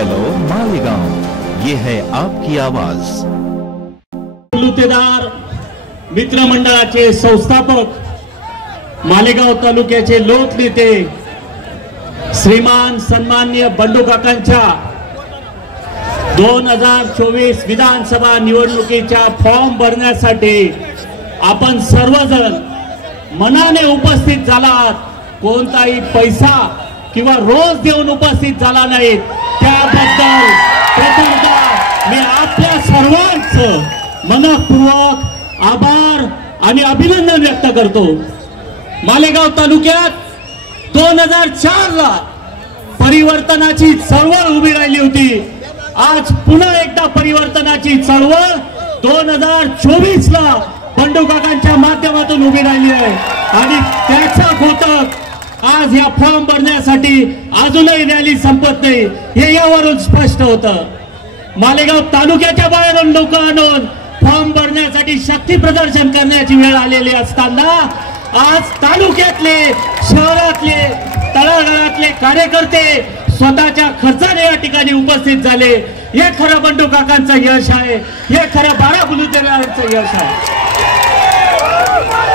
Hello Malegaon, ये है आपकी आवाज। लुतेदार मित्रमंडळाचे संस्थापक, मालेगाव तालुक्याचे लोकनेते श्रीमान सन्माननीय बंडू काकांच्या 2024 विधानसभा निवडणुकीच्या फॉर्म भरण्यासाठी आपण सर्वजण मनाने उपस्थित झालात। कोणताही पैसा किंवा रोज देऊन उपस्थित झाला नाही, त्याबद्दल प्रथमतः मी आपल्या सर्वांचं मनपूर्वक आभार आणि अभिनंदन व्यक्त करतो। मालेगाव तालुक्यात 2004 ला परिवर्तनाची चळवळ उभी राहिली होती। आज पुन्हा एकदा परिवर्तनाची चळवळ 2024 ला बंडू काकांच्या माध्यमातून उभी राहिली आहे आणि त्याचा घोतक आज या फॉर्म भरण्यासाठी अजूनही रॅली संपत नाही, हे यावरून स्पष्ट होतं। मालेगाव तालुक्याच्या बाहेरून लोक आणून फॉर्म भरण्यासाठी शक्ती प्रदर्शन करण्याची वेळ आलेली असताना आज तालुक्यातले, शहरातले, तळागाळातले कार्यकर्ते स्वतःच्या खर्चाने या ठिकाणी उपस्थित झाले। हे खरं बंडू काकांचं यश आहे, हे खरं बारा बुलुतेदारांचं यश आहे।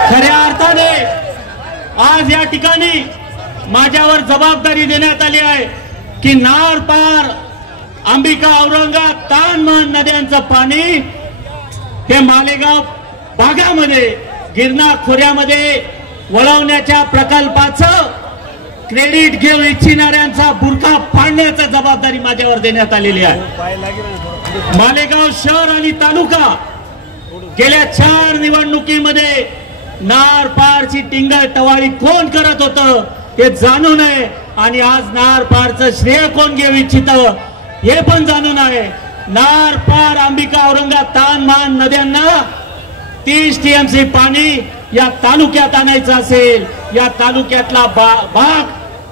खऱ्या अर्थाने आज या ठिकाणी माझ्यावर जबाबदारी देण्यात आली आहे की नार पार, अंबिका, औरंगा, तानमान नद्यांचं पाणी हे मालेगाव भागामध्ये गिरणा खोऱ्यामध्ये वळवण्याच्या प्रकल्पाचं क्रेडिट घेऊ इच्छिणाऱ्यांचा बुरखा पाडण्याची जबाबदारी माझ्यावर देण्यात आलेली आहे। मालेगाव शहर आणि तालुका गेल्या 4 निवडणुकीमध्ये नार पारची टिंगल टवाळी कोण करत होतं हे जाणू नये आणि आज नार पारचं श्रेय कोण घेऊ इच्छित हे पण जाणू नये। नार पार, अंबिका, औरंगा, तानमान नद्यांना 30 TMC पाणी या तालुक्यात आणायचं असेल, या तालुक्यातला भाग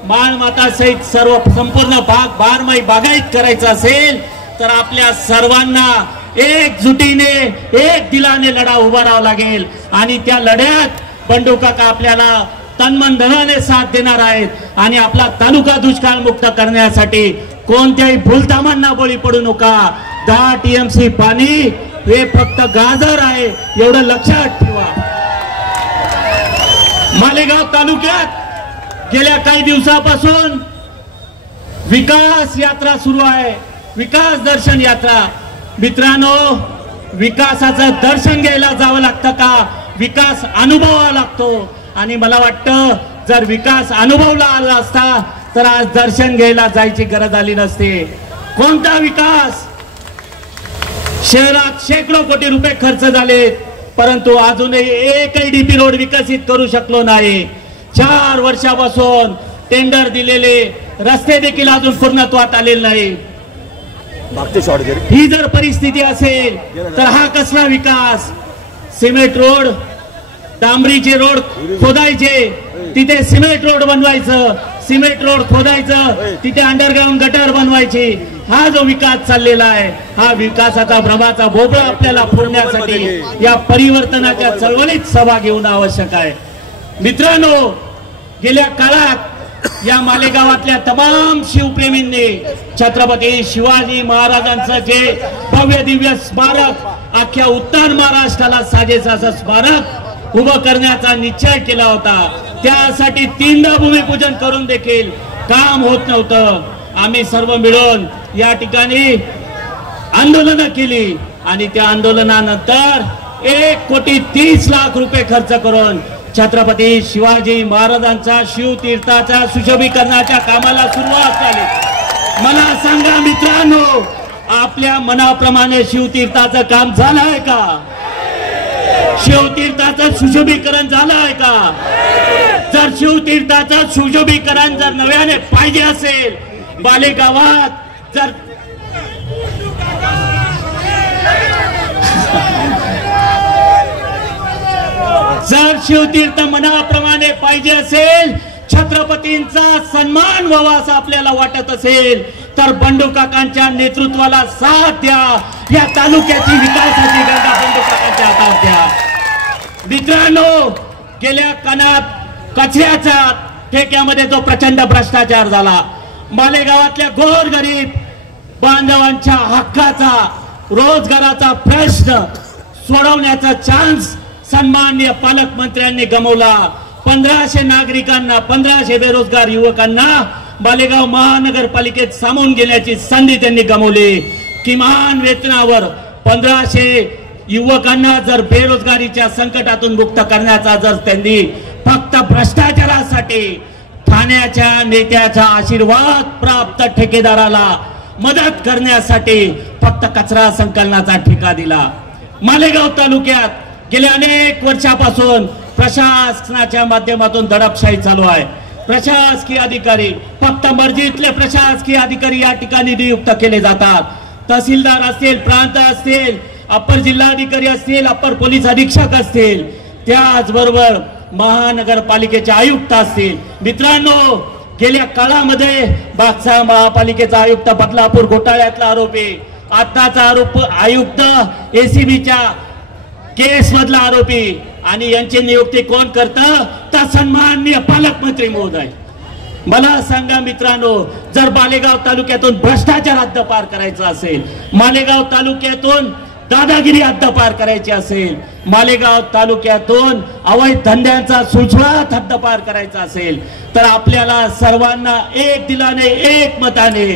माळमाता सहित सर्व संपूर्ण भाग बारमाही बागायत करायचा असेल तर आपल्या सर्वांना एकजुटीने, एक दिलाने लढा उभारावा लागेल आणि त्या लढ्यात बंडू काका आपल्याला तनमन धनाने साथ देणार आहेत आणि आपला तालुका दुष्काळ मुक्त करण्यासाठी कोणत्याही भूलथामांना बळी पडू नका। 10 TMC पाणी हे फक्त गाजर आहे, एवढं लक्षात ठेवा। मालेगाव तालुक्यात गेल्या काही दिवसापासून विकास यात्रा सुरू आहे, विकास दर्शन यात्रा। मित्रांनो, विकासाचं दर्शन घ्यायला जावं लागतं का, विकास अनुभवावा लागतो आणि मला वाटतं जर विकास अनुभवला आला असता तर आज दर्शन घ्यायला जायची गरज आली नसते। कोणता विकास? शहरात शेकडो कोटी रुपये खर्च झालेत, परंतु अजूनही एकही DP रोड विकसित करू शकलो नाही। 4 वर्षापासून टेंडर दिलेले रस्ते देखील अजून पूर्णत्वात आलेले नाही। ही जर परिस्थिती असेल तर हा कसला विकास? सिमेंट रोड, डांबरीचे रोड खोदायचे, तिथे सिमेंट रोड बनवायचं, सिमेंट रोड खोदायचं, तिथे अंडरग्राउंड गटर बनवायची, हा जो विकास चाललेला आहे हा विकासाचा भ्रमाचा भोपळा आपल्याला फोडण्यासाठी या परिवर्तनाच्या चळवळीत सहभागी होणं आवश्यक आहे। मित्रांनो, गेल्या काळात या मालेगावातल्या तमाम शिवप्रेमींनी छत्रपती शिवाजी महाराजांचं जे भव्य दिव्य स्मारक अख्ख्या उत्तर महाराष्ट्राला साजेसं असं स्मारक उभं करण्याचा निश्चय केला होता। त्यासाठी 3दा भूमिपूजन करून देखील काम होत नव्हतं। आम्ही सर्व मिळून या ठिकाणी आंदोलन केली आणि त्या आंदोलनानंतर 1,30,00,000 रुपये खर्च करून छत्रपती शिवाजी महाराजांचा शिवतीर्थाच्या सुशोभीकरणाच्या कामाला सुरुवात झाली। मला सांगा मित्रांनो, आपल्या मनाप्रमाणे शिवतीर्थाचं काम झालंय का? शिवतीर्थाचं सुशोभीकरण झालंय का? जर शिवतीर्थाचं सुशोभीकरण जर नव्याने पाहिजे असेल, मालेगावात जर शिवतीर्थ मनाप्रमाणे पाहिजे असेल, छत्रपतींचा सन्मान व्हावा असं आपल्याला वाटत असेल तर बंडू काकांच्या नेतृत्वाला साथ द्या। या तालुक्याची विकासाची गंगा बंडू काकांच्या हातात द्या। मित्रांनो, गेल्या काळात कचऱ्याच्या ठेक्यामध्ये जो प्रचंड भ्रष्टाचार झाला, मालेगावातल्या गोरगरीब बांधवांच्या हक्काचा रोजगाराचा प्रश्न सोडवण्याचा चान्स सन्माननीय पालकमंत्र्यांनी गमावला. 1500 नागरिकांना 1500 बेरोजगार युवकांना मालेगाव महानगरपालिकेत सामावून घेण्याची संधी त्यांनी गमावली. किमान वेतनावर 1500 युवकांना जर बेरोजगारीच्या संकटातून मुक्त करण्याचा जर त्यांनी फक्त भ्रष्टाचारासाठी ठाण्याच्या नेत्याचा आशीर्वाद प्राप्त ठेकेदाराला मदत करण्यासाठी फक्त कचरा संकलनाचा ठेका दिला. मालेगाव तालुक्यात गेल्या अनेक वर्षापासून प्रशासनाच्या माध्यमातून दडपशाही चालू आहे. प्रशासकीय अधिकारी फक्त मर्जीतले प्रशासकीय अधिकारी या ठिकाणी नियुक्त केले जातात. तहसीलदार असतील, प्रांत असतील, अप्पर जिल्हाधिकारी असतील, अप्पर पोलीस अधीक्षक असतील, त्याचबरोबर महानगरपालिकेचे आयुक्त असतील. मित्रांनो, गेल्या काळामध्ये बागसा महापालिकेचा आयुक्त बदलापूर घोटाळ्यातला आरोपी, आताचा आयुक्त एसीबीच्या केस मधला आरोपी आणि यांची नियुक्ती कोण करतं? तर सन्माननीय पालकमंत्री महोदय. मला सांगा मित्रांनो, जर मालेगाव तालुक्यातून भ्रष्टाचार हद्दपार करायचा असेल, मालेगाव तालुक्यातून दादागिरी हद्दपार करायची असेल, मालेगाव तालुक्यातून अवैध धंद्यांचा सुळसुळाट हद्दपार करायचा असेल, तर आपल्याला सर्वांना एक दिलाने एक मताने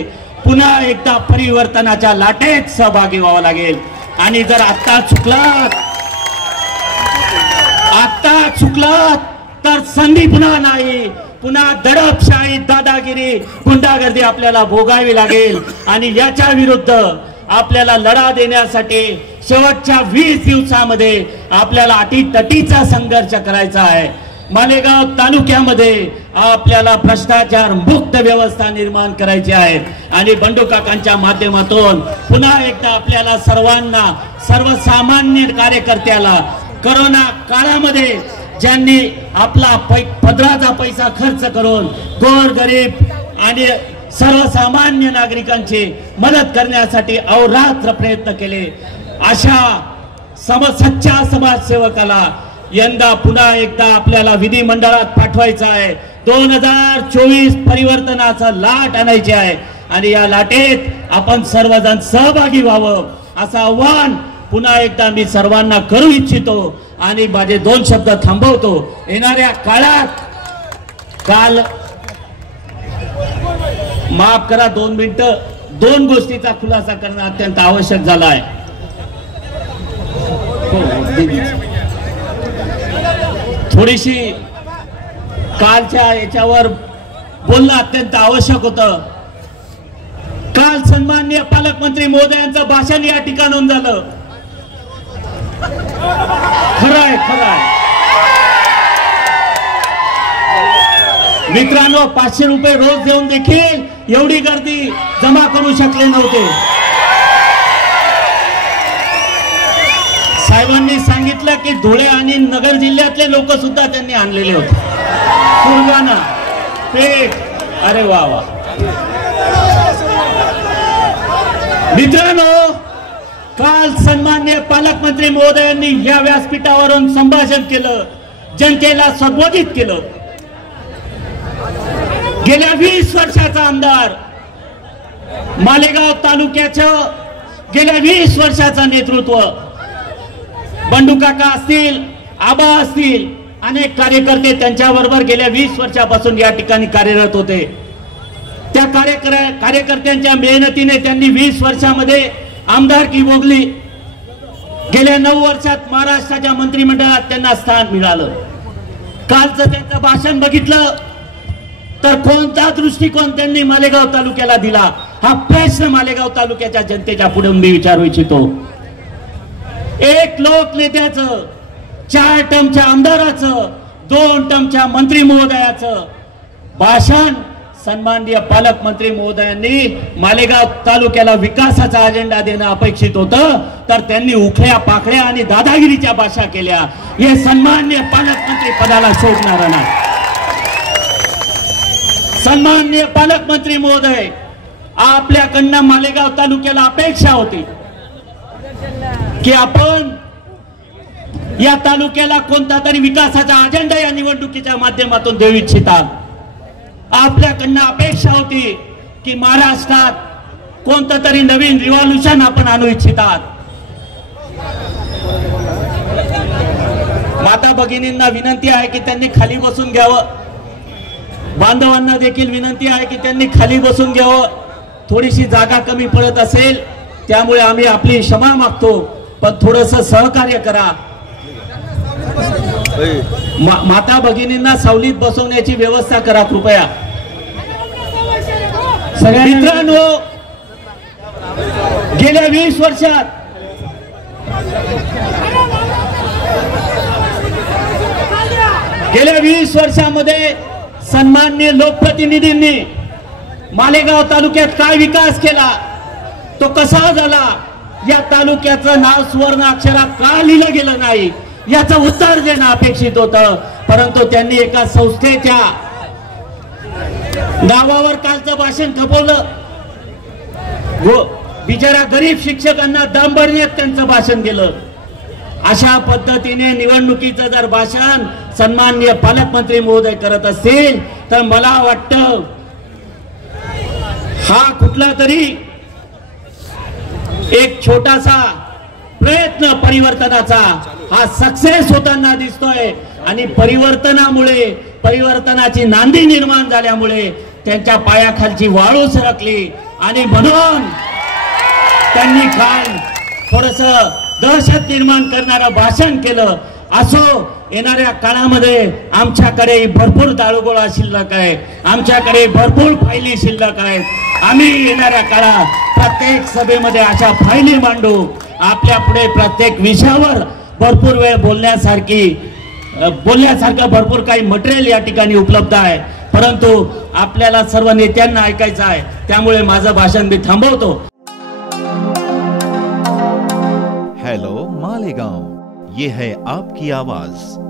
पुन्हा एकदा परिवर्तनाच्या लाटेत सहभागी व्हावं लागेल. आणि जर आता चुकलात तर संधी पुन्हा नाही. पुन्हा दडपशाही, दादागिरी, गुंडागर्दी आपल्याला भोगावी लागेल. आणि याच्या विरुद्ध आपल्याला लढा देण्यासाठी शेवटच्या 20 दिवसामध्ये आपल्याला अटीतटीचा संघर्ष करायचा आहे. मालेगाव तालुक्यामध्ये आपल्याला भ्रष्टाचार मुक्त व्यवस्था निर्माण करायची आहे. आणि बंडू काकांच्या माध्यमातून पुन्हा एकदा आपल्याला सर्वांना, सर्वसामान्य कार्यकर्त्याला कोरोना काळामध्ये ज्यांनी आपला पदराचा पैसा खर्च करून गोरगरीब आणि सर्वसामान्य नागरिकांची मदत करण्यासाठी अहोरात्र प्रयत्न केले, अशा सच्चा समाजसेवकाला यंदा पुन्हा एकदा आपल्याला विधिमंडळात पाठवायचं आहे. 2024 परिवर्तनाचा लाट आणायची आहे आणि या लाटेत आपण सर्वजण सहभागी व्हावं असं आव्हान पुन्हा एकदा मी सर्वांना करू इच्छितो. आणि माझे 2 शब्द थांबवतो. येणाऱ्या काळात काल माफ करा 2 मिनिटं, 2 गोष्टीचा खुलासा करणं अत्यंत आवश्यक झालं आहे. थोडीशी कालच्या याच्यावर बोलणं अत्यंत आवश्यक होतं. काल सन्माननीय पालकमंत्री महोदयांचं भाषण या ठिकाणून झालं. खरंय मित्रांनो, 500 रुपये रोज देऊन देखील एवढी गर्दी जमा करू शकले नव्हते. साहेबांनी सांगितलं की धुळे आणि नगर जिल्ह्यातले लोक सुद्धा त्यांनी आणलेले होते. सुरगाणा, पेठ, अरे वा वा. मित्रांनो, काल सन्माननीय पालकमंत्री महोदयांनी या व्यासपीठावरून संभाषण केलं, जनतेला संबोधित केलं. गेल्या 20 वर्षाचा आमदार, मालेगाव तालुक्याचं गेल्या 20 वर्षाचं नेतृत्व, बंडू काका असतील, आबा असतील, अनेक कार्यकर्ते त्यांच्याबरोबर गेल्या 20 वर्षापासून या ठिकाणी कार्यरत होते. त्या कार्यकर्त्यांच्या मेहनतीने त्यांनी 20 वर्षामध्ये आमदारकी भोगली. गेल्या 9 वर्षात महाराष्ट्राच्या मंत्रिमंडळात त्यांना स्थान मिळालं. कालचं त्यांचं भाषण बघितलं तर कोणता दृष्टिकोन त्यांनी मालेगाव तालुक्याला दिला, हा प्रश्न मालेगाव तालुक्याच्या जनतेच्या पुढे मी विचारू इच्छितो. एक लोकनेत्याचं, 4 टर्मच्या आमदाराचं, 2 टर्मच्या मंत्री महोदयाचं भाषण सन्माननीय पालकमंत्री महोदयांनी मालेगाव तालुक्याला विकासाचा अजेंडा देणं अपेक्षित होतं, तर त्यांनी उखळ्या पाखड्या आणि दादागिरीच्या भाषा केल्या. हे सन्माननीय पालकमंत्री पदाला शोभणार नाही. सन्माननीय पालकमंत्री महोदय, आपल्याकडनं मालेगाव तालुक्याला अपेक्षा होती की आपण या तालुक्याला कोणता तरी विकासाचा अजेंडा या निवडणुकीच्या माध्यमातून देऊ इच्छितात. आपल्याकडनं अपेक्षा होती की महाराष्ट्रात कोणतं तरी नवीन रिव्हॉल्युशन आपण आणू इच्छितात. माता भगिनींना विनंती आहे की त्यांनी खाली बसून घ्यावं. बांधवांना देखील विनंती आहे की त्यांनी खाली बसून घ्यावं. थोडीशी जागा कमी पडत असेल त्यामुळे आम्ही आपली क्षमा मागतो, पण थोडंसं सहकार्य करा. माता भगिनींना सावलीत बसवण्याची व्यवस्था करा कृपया. मित्रांनो, गेल्या 20 वर्षात वर्षामध्ये सन्माननीय लोकप्रतिनिधींनी मालेगाव तालुक्यात काय विकास केला, तो कसा झाला, या तालुक्याचं नाव सुवर्ण अक्षरात का लिहिलं गेलं नाही याचं उत्तर देणं अपेक्षित होतं. परंतु त्यांनी एका संस्थेच्या नावावर कालचं भाषण खपवलं. बिचारा गरीब शिक्षकांना डांबरण्यात त्यांचं भाषण गेलं. अशा पद्धतीने निवडणुकीचं जर भाषण सन्माननीय पालकमंत्री महोदय करत असतील तर मला वाटतं हा कुठला तरी एक छोटासा प्रयत्न परिवर्तनाचा हा सक्सेस होताना दिसतोय. आणि परिवर्तनामुळे, परिवर्तनाची नांदी निर्माण झाल्यामुळे त्यांच्या पायाखालची वाळू सरकली आणि म्हणून त्यांनी काल थोडस दहशत निर्माण करणारं भाषण केलं. असो, येणाऱ्या काळामध्ये आमच्याकडे भरपूर दारुगोळा शिल्लक आहे, आमच्याकडे भरपूर फायली शिल्लक आहेत. आम्ही येणाऱ्या काळात प्रत्येक सभेमध्ये अशा फायली मांडू. आपल्या पुढे प्रत्येक विषयावर भरपूर वेळ बोलण्यासारखं भरपूर काही मटेरियल या ठिकाणी उपलब्ध आहे. परंतु आपल्याला सर्व नेत्यांना ऐकायचं आहे, त्यामुळे माझं भाषण मी थांबवतो. हेलो मालेगांव, ये है आपकी आवाज.